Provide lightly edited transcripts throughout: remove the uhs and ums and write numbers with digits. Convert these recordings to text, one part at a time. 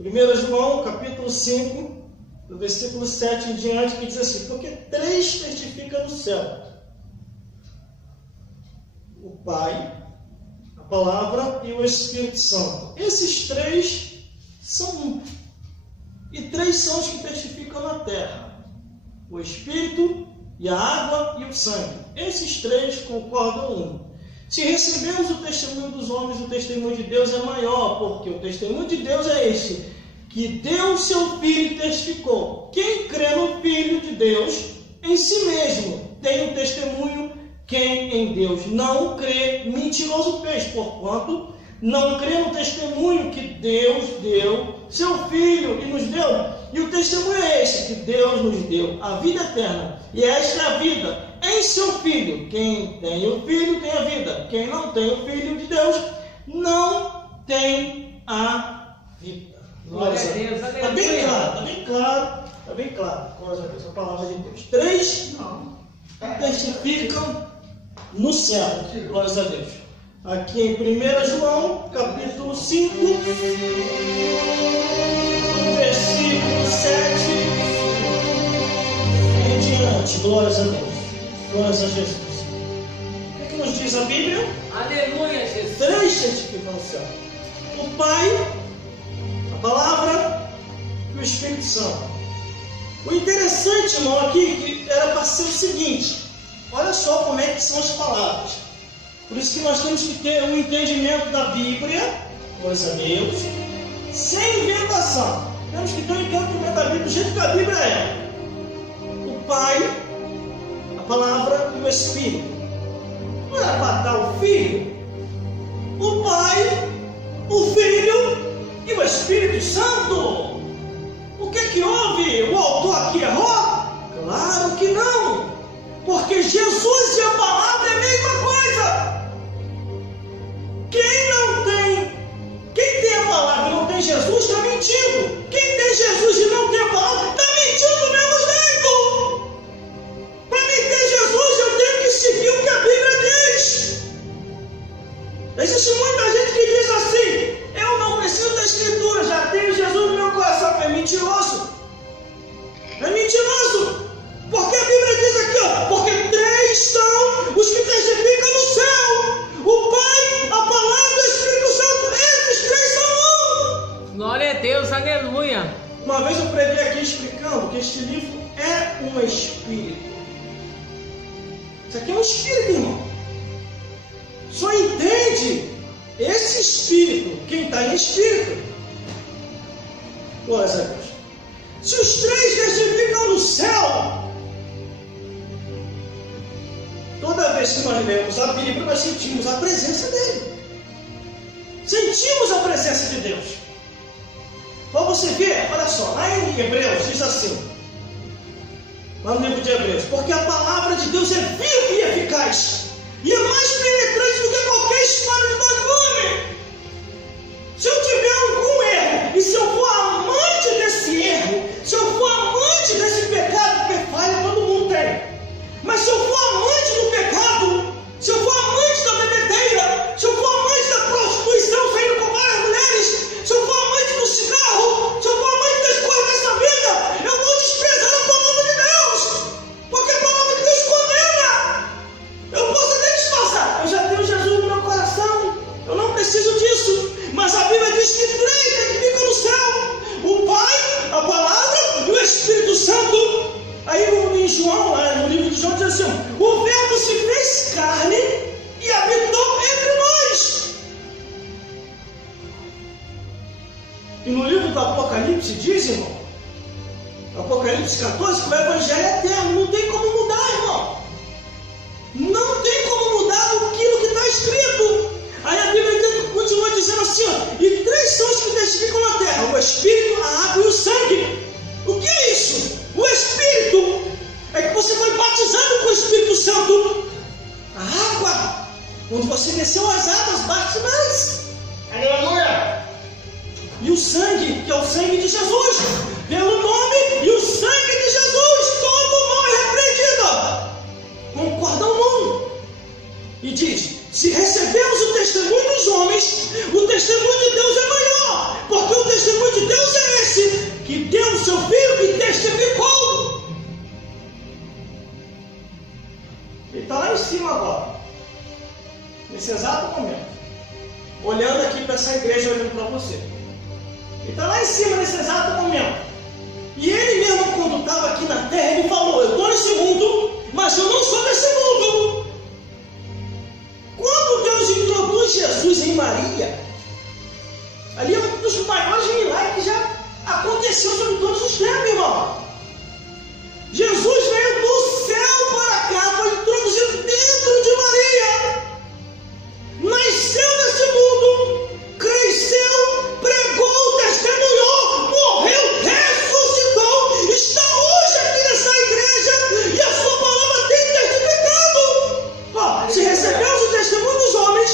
1 João, capítulo 5, do versículo 7 em diante, que diz assim: porque 3 testificam no céu: o Pai, a Palavra e o Espírito Santo. Esses 3 são um. E 3 são os que testificam na terra: o Espírito, e a água e o sangue. Esses 3 concordam um. Se recebemos o testemunho dos homens, o testemunho de Deus é maior, porque o testemunho de Deus é este, que Deus, seu Filho, testificou. Quem crê no Filho de Deus, em si mesmo tem um testemunho. Quem em Deus não crê, mentiroso fez, porquanto não crê no testemunho que Deus deu, seu Filho, e nos deu. E o testemunho é este, que Deus nos deu a vida eterna. E esta é a vida em seu Filho. Quem tem o Filho tem a vida. Quem não tem o Filho de Deus não tem a vida. Glória a Deus. Está bem claro, está bem claro, está bem claro. Glória a Deus, a palavra de Deus. 3 testificam no céu. Glória a Deus. Aqui em 1 João, capítulo 5, versículo 7 em diante. Glórias a Deus. Glórias a Jesus. O que nos diz a Bíblia? Aleluia, Jesus. 3 testificam no céu: o Pai, a Palavra e o Espírito Santo. O interessante, irmão, aqui, que era para ser o seguinte: olha só como é que são as palavras. Por isso que nós temos que ter um entendimento da Bíblia, glória a Deus, sem inventação. Temos que ter um entendimento da Bíblia do jeito que a Bíblia é. O Pai, a Palavra e o Espírito. Não era para dar o Filho? O Pai, o Filho e o Espírito Santo. O que houve? O autor aqui errou? Claro que não. Porque Jesus e a Palavra é a mesma coisa. Quem tem a Palavra e não tem Jesus está mentindo. Quem tem Jesus e não tem a Palavra está mentindo do mesmo jeito. Para mim ter Jesus, eu tenho que seguir o que a Bíblia diz. Existe muita gente que diz assim: eu não preciso da Escritura, já tenho Jesus no meu coração. É mentiroso. É mentiroso. Porque a Bíblia diz aqui, ó, porque 3 são os que testificam no céu: o Pai, a Palavra e o Espírito Santo. Esses 3 são um. Glória a Deus, aleluia. Uma vez eu preguei aqui explicando que este livro é um espírito. Isso aqui é um espírito, irmão. Só entende esse espírito quem está em espírito. Glória a Deus. Se os 3 testificam no céu, toda vez que nós lemos a Bíblia, nós sentimos a presença dele. Sentimos a presença de Deus. Para você ver, olha só, lá em Hebreus diz assim, lá no livro de Hebreus: porque a palavra de Deus é viva e eficaz, e é mais penetrante do que qualquer espada de dois gumes. Se eu tiver algum erro, e se eu for amante desse erro, se eu for amante desse pecado, porque falha todo mundo tem, mas se eu for amante do pecado, se eu for amante da bebedeira, se eu for amante da prostituição, saindo com várias mulheres, se eu for amante do cigarro, se eu for amante das coisas dessa vida, eu vou desprezar a palavra de Deus, porque a palavra de Deus condena. Eu posso até disfarçar, eu já tenho Jesus no meu coração, eu não preciso disso, mas a Bíblia diz que 3 testificam no céu: o Pai, a Palavra e o Espírito Santo. Aí em João, no livro de João, diz assim: o Verbo se fez carne e habitou entre nós. E no livro do Apocalipse diz, irmão, Apocalipse 14, que o Evangelho é eterno. Não tem como mudar, irmão. Não tem como mudar aquilo que está escrito. Aí a Bíblia continua dizendo assim, ó: e 3 são os que testificam na terra: o Espírito, a água e o sangue. O que é isso? O Espírito é que você foi batizado com o Espírito Santo. A água, quando você desceu as águas batismais. Aleluia! E o sangue, que é o sangue de Jesus, pelo nome e o sangue de Jesus, todo mal é repreendido. Concordam não? E diz: se recebemos o testemunho dos homens, o testemunho de Deus é maior, porque o testemunho de Deus cima agora, nesse exato momento, olhando aqui para essa igreja, olhando para você. Ele está lá em cima nesse exato momento. E ele mesmo, quando estava aqui na terra, ele falou: eu estou nesse mundo, mas eu não sou desse mundo. Quando Deus introduz Jesus em Maria, ali é um dos maiores milagres que já aconteceu sobre todos os tempos, irmão. Jesus veio do céu para cá, foi introduzido dentro de Maria, nasceu nesse mundo, cresceu, pregou, testemunhou, morreu, ressuscitou, está hoje aqui nessa igreja e a sua palavra tem testificado. Ó, se recebemos o testemunho dos homens,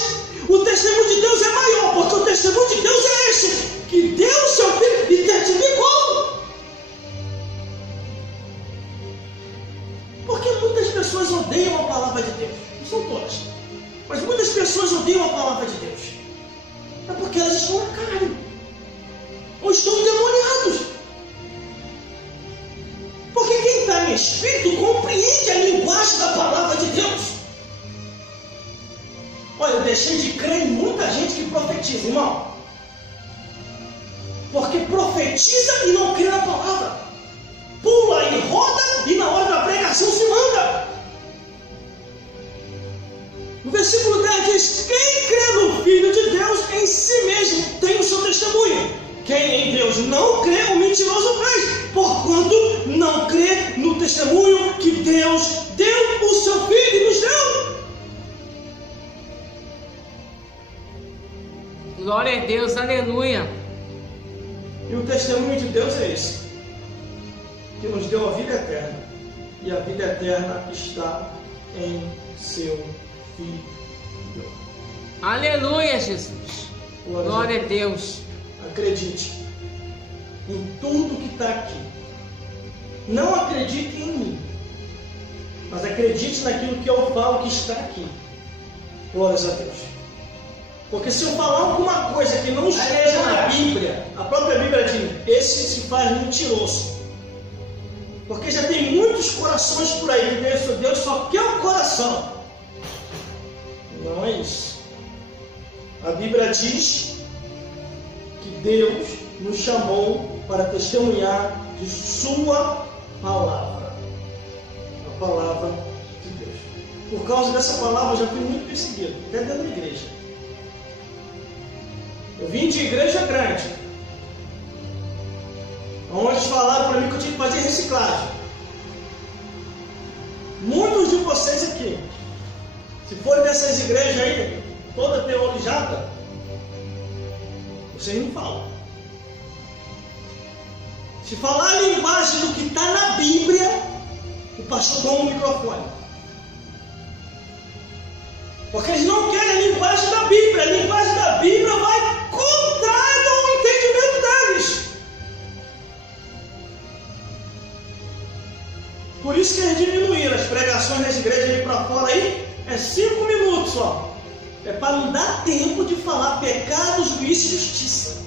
o testemunho de Deus é maior, porque o testemunho de Deus é este, que deu o seu filho e testificou. Porque muitas pessoas odeiam a palavra de Deus, não são todas, mas muitas pessoas odeiam a palavra de Deus, é porque elas estão na carne, ou estão endemoniados. Porque quem está em espírito compreende a linguagem da palavra de Deus. Olha, eu deixei de crer em muita gente que profetiza, irmão, porque profetiza e não crê na palavra, pula e roda e na hora da pregação se manda. No versículo 10 diz: quem crê no Filho de Deus em si mesmo tem o seu testemunho. Quem em Deus não crê, o mentiroso fez, porquanto não crê no testemunho que Deus deu o seu Filho e nos deu. Glória a Deus, aleluia. E o testemunho de Deus é esse, que nos deu a vida eterna, e a vida eterna está em seu Filho. Aleluia, Jesus. Glória a Deus. Acredite em tudo que está aqui. Não acredite em mim, mas acredite naquilo que eu falo que está aqui. Glórias a Deus. Porque se eu falar alguma coisa que não esteja na Bíblia, a própria Bíblia diz: esse se faz mentiroso. Porque já tem muitos corações por aí que Deus só quer o coração. Não é isso. A Bíblia diz que Deus nos chamou para testemunhar de sua palavra. A palavra de Deus. Por causa dessa palavra eu já fui muito perseguido, até dentro da igreja. Eu vim de igreja grande, onde eles falaram para mim que eu tinha que fazer reciclagem. Muitos de vocês aqui, se forem dessas igrejas aí, toda teologizada, vocês não falam. Se falar a linguagem do que está na Bíblia, o pastor toma o microfone. Porque eles não querem a linguagem da Bíblia. A linguagem da Bíblia vai contrário ao entendimento deles. Por isso que eles diminuíram as pregações nas igrejas aí para fora aí. É 5 minutos só. É para não dar tempo de falar pecado, juízo e justiça.